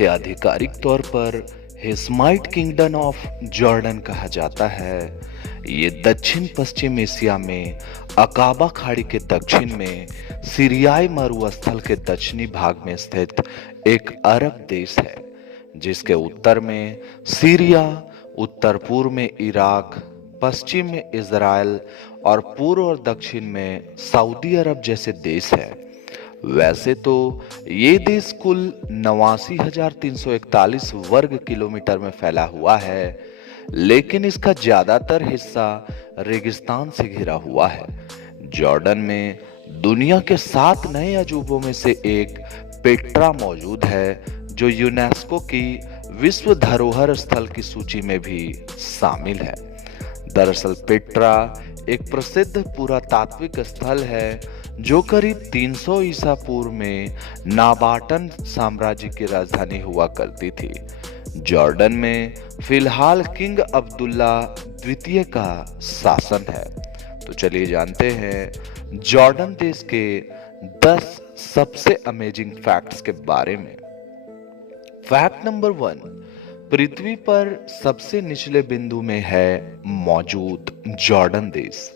इसे आधिकारिक तौर पर हिस्माइट किंगडम ऑफ जॉर्डन कहा जाता है। ये दक्षिण पश्चिम एशिया में अकाबा खाड़ी के दक्षिण में सीरियाई मरुस्थल के दक्षिणी भाग में स्थित एक अरब देश है, जिसके उत्तर में सीरिया, उत्तर पूर्व में इराक, पश्चिम में इजराइल और पूर्व और दक्षिण में सऊदी अरब जैसे देश हैं। वैसे तो ये देश कुल 89,341 वर्ग किलोमीटर में फैला हुआ है, लेकिन इसका ज्यादातर हिस्सा रेगिस्तान से घिरा हुआ है। जॉर्डन में दुनिया के 7 नए अजूबों में से एक पेट्रा मौजूद है, जो यूनेस्को की विश्व धरोहर स्थल की सूची में भी शामिल है। दरअसल पेट्रा एक प्रसिद्ध पुरातात्विक स्थल है, जो करीब 300 ईसा पूर्व में नाबाटन साम्राज्य की राजधानी हुआ करती थी। जॉर्डन में फिलहाल किंग अब्दुल्ला द्वितीय का शासन है। तो चलिए जानते हैं जॉर्डन देश के 10 सबसे अमेजिंग फैक्ट्स के बारे में। फैक्ट नंबर 1, पृथ्वी पर सबसे निचले बिंदु में है मौजूद जॉर्डन देश।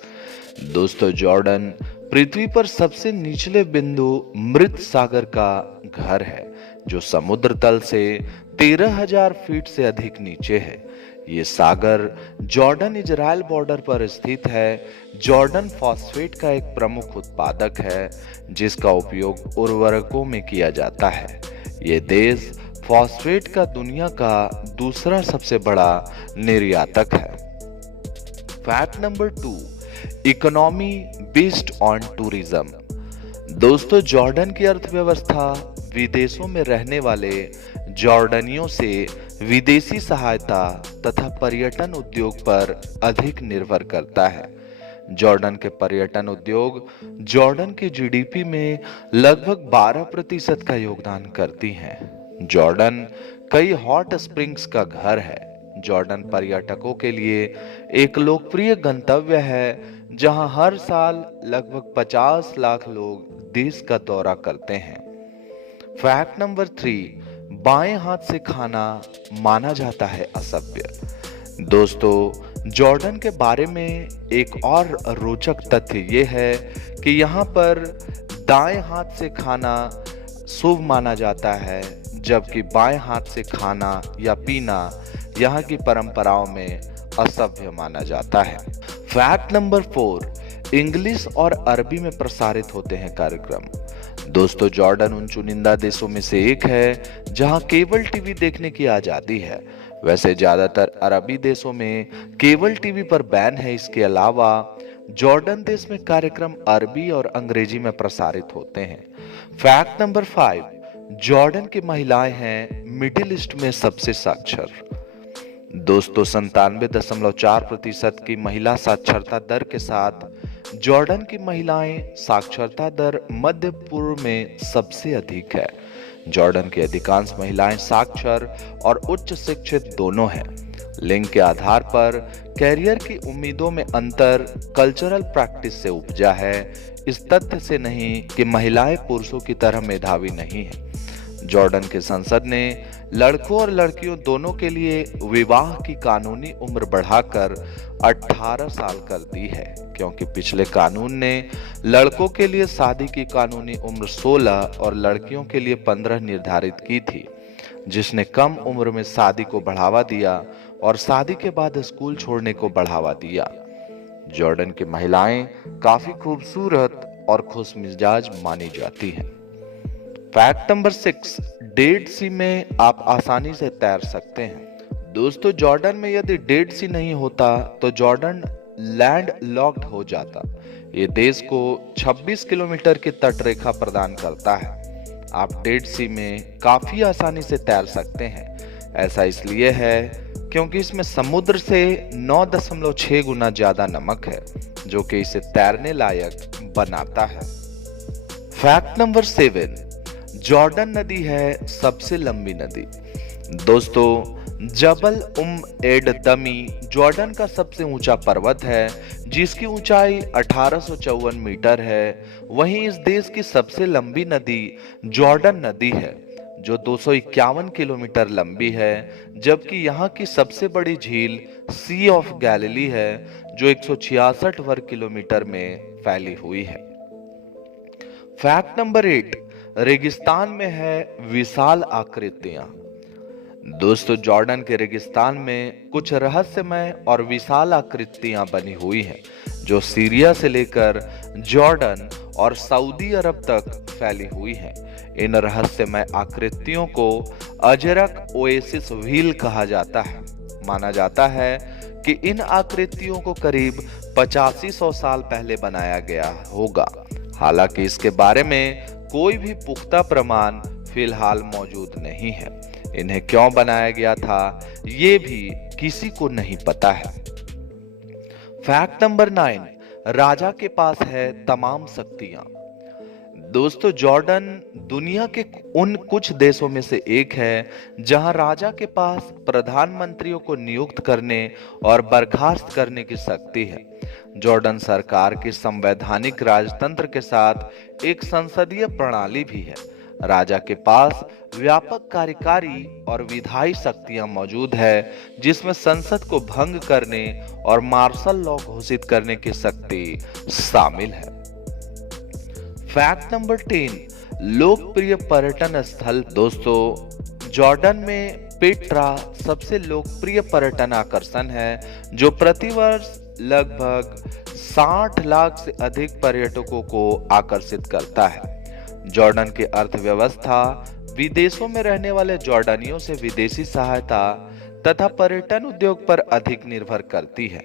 दोस्तों, जॉर्डन पृथ्वी पर सबसे निचले बिंदु मृत सागर का घर है, जो समुद्र तल से 13,000 फीट से अधिक नीचे है। ये सागर जॉर्डन इजराइल बॉर्डर पर स्थित है। जॉर्डन फॉस्फेट का एक प्रमुख उत्पादक है, जिसका उपयोग उर्वरकों में किया जाता है। ये देश फॉस्फेट का दुनिया का दूसरा सबसे बड़ा निर्यातक है। Fact number 2, economy based on tourism. दोस्तों, जॉर्डन की अर्थव्यवस्था विदेशों में रहने वाले जॉर्डनियों से विदेशी सहायता तथा पर्यटन उद्योग पर अधिक निर्भर करता है। जॉर्डन के पर्यटन उद्योग जॉर्डन की जीडीपी में लगभग 12% का योगदान करती हैं। जॉर्डन कई हॉट स्प्रिंग्स का घर है। जॉर्डन पर्यटकों के लिए एक लोकप्रिय गंतव्य है, जहां हर साल लगभग 50 लाख लोग देश का दौरा करते हैं। फैक्ट नंबर 3, बाएं हाथ से खाना माना जाता है असभ्य। दोस्तों, जॉर्डन के बारे में एक और रोचक तथ्य यह है कि यहाँ पर दाएं हाथ से खाना शुभ माना जाता है, जबकि बाएं हाथ से खाना या पीना यहाँ की परंपराओं में असभ्य माना जाता है। फैक्ट नंबर 4, इंग्लिश और अरबी में प्रसारित होते हैं कार्यक्रम। दोस्तों, जॉर्डन उन चुनिंदा देशों में से एक है जहां केबल टीवी देखने की आजादी है। वैसे ज्यादातर अरबी देशों में केबल टीवी पर बैन है। इसके अलावा जॉर्डन देश में कार्यक्रम अरबी और अंग्रेजी में प्रसारित होते हैं। फैक्ट नंबर 5, जॉर्डन की महिलाएं हैं मिडिल ईस्ट में सबसे साक्षर। दोस्तों, 97.4% की महिला साक्षरता दर के साथ जॉर्डन की महिलाएं साक्षरता दर मध्य पूर्व में सबसे अधिक है। जॉर्डन की अधिकांश महिलाएं साक्षर और उच्च शिक्षित दोनों हैं। लिंग के आधार पर कैरियर की उम्मीदों में अंतर कल्चरल प्रैक्टिस से उपजा है, इस तथ्य से नहीं कि महिलाएं पुरुषों की तरह मेधावी नहीं हैं। जॉर्डन के संसद ने लड़कों और लड़कियों दोनों के लिए विवाह की कानूनी उम्र बढ़ाकर 18 साल कर दी है, क्योंकि पिछले कानून ने लड़कों के लिए शादी की कानूनी उम्र 16 और लड़कियों के लिए 15 निर्धारित की थी, जिसने कम उम्र में शादी को बढ़ावा दिया और शादी के बाद स्कूल छोड़ने को बढ़ावा दिया। जॉर्डन की महिलाएं काफी खूबसूरत और खुशमिजाज मानी जाती हैं। फैक्ट नंबर 6, डेड सी में आप आसानी से तैर सकते हैं। दोस्तों, जॉर्डन में यदि डेड सी नहीं होता तो जॉर्डन लैंड लॉक्ड हो जाता। ये देश को 26 किलोमीटर की तटरेखा प्रदान करता है। आप डेड सी में काफी आसानी से तैर सकते हैं। ऐसा इसलिए है क्योंकि इसमें समुद्र से 9.6 गुना ज्यादा नमक है, जो कि इसे तैरने लायक बनाता है। फैक्ट नंबर 7, जॉर्डन नदी है सबसे लंबी नदी। दोस्तों, जबल एड दमी जॉर्डन का सबसे ऊंचा पर्वत है, जिसकी ऊंचाई 1854 मीटर है। वहीं इस देश की सबसे लंबी नदी जॉर्डन नदी है, जो 251 किलोमीटर लंबी है, जबकि यहाँ की सबसे बड़ी झील सी ऑफ गैलिली है जो 166 वर्ग किलोमीटर में फैली हुई है। फैक्ट नंबर 8, रेगिस्तान में है विशाल आकृतियां। दोस्तों, जॉर्डन के रेगिस्तान में कुछ रहस्यमय और विशाल आकृतियां बनी हुई हैं जो सीरिया से लेकर जॉर्डन और सऊदी अरब तक फैली हुई हैं। इन रहस्यमय आकृतियों को अजरक ओएसिस व्हील कहा जाता है। माना जाता है कि इन आकृतियों को करीब 8500 साल पहले बनाया गया होगा। हालांकि इसके बारे में कोई भी पुख्ता प्रमाण फिलहाल मौजूद नहीं है। इन्हें क्यों बनाया गया था, ये भी किसी को नहीं पता है। फैक्ट नंबर 9, राजा के पास है तमाम शक्तियां। दोस्तों, जॉर्डन दुनिया के उन कुछ देशों में से एक है जहां राजा के पास प्रधानमंत्रियों को नियुक्त करने और बर्खास्त करने की शक्ति है। जॉर्डन सरकार की संवैधानिक राजतंत्र के साथ एक संसदीय प्रणाली भी है। राजा के पास व्यापक कार्यकारी और विधायी शक्तियां मौजूद है, जिसमें संसद को भंग करने और मार्शल लॉ घोषित करने की शक्ति शामिल है। फैक्ट नंबर 10, लोकप्रिय पर्यटन स्थल। दोस्तों, जॉर्डन में पेट्रा सबसे लोकप्रिय पर्यटन आकर्षण है जो प्रतिवर्ष लगभग 60 लाख से अधिक पर्यटकों को आकर्षित करता है। जॉर्डन की अर्थव्यवस्था विदेशों में रहने वाले जॉर्डनियों से विदेशी सहायता तथा पर्यटन उद्योग पर अधिक निर्भर करती है।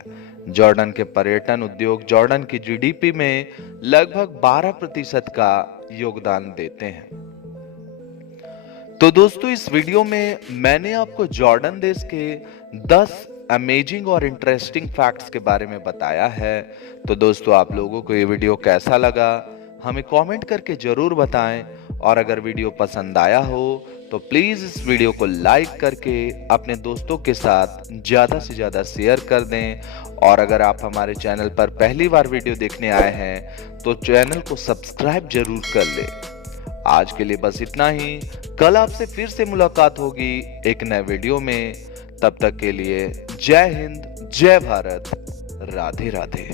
जॉर्डन के पर्यटन उद्योग जॉर्डन की जीडीपी में लगभग 12% का योगदान देते हैं। तो दोस्तों, इस वीडियो में मैंने आपको जॉर्डन देश के 10 अमेजिंग और इंटरेस्टिंग फैक्ट्स के बारे में बताया है। तो दोस्तों, आप लोगों को ये वीडियो कैसा लगा हमें कमेंट करके जरूर बताएं, और अगर वीडियो पसंद आया हो तो प्लीज इस वीडियो को लाइक करके अपने दोस्तों के साथ ज्यादा से ज्यादा शेयर कर दें। और अगर आप हमारे चैनल पर पहली बार वीडियो देखने आए हैं तो चैनल को सब्सक्राइब जरूर कर लें। आज के लिए बस इतना ही। कल आपसे फिर से मुलाकात होगी एक नए वीडियो में। तब तक के लिए जय हिंद, जय भारत, राधे राधे।